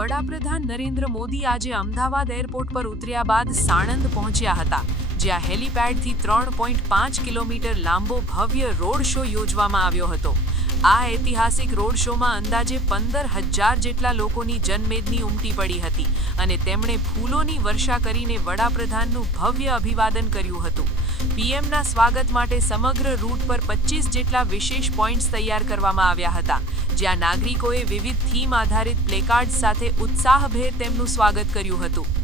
વડાપ્રધાન નરેન્દ્ર મોદી આજે અમદાવાદ એરપોર્ટ પર ઉતર્યા બાદ સાણંદ પહોંચ્યા હતા, જ્યાં હેલીપેડથી 3.5 કિલોમીટર લાંબો ભવ્ય રોડ શો યોજવામાં આવ્યો હતો। આ ઐતિહાસિક રોડ શોમાં અંદાજે 15,000 જેટલા લોકોની જનમેદની ઉમટી પડી હતી અને તેમણે ફૂલોની વર્ષા કરીને વડાપ્રધાનનું ભવ્ય અભિવાદન કર્યું હતું। પીએમના સ્વાગત માટે સમગ્ર રૂટ પર 25 જેટલા વિશેષ પોઈન્ટ્સ તૈયાર કરવામાં આવ્યા હતા, જ્યાં નાગરિકોએ વિવિધ થીમ આધારિત પ્લેકાર્ડ્સ સાથે ઉત્સાહભેર તેમનું સ્વાગત કર્યું હતું।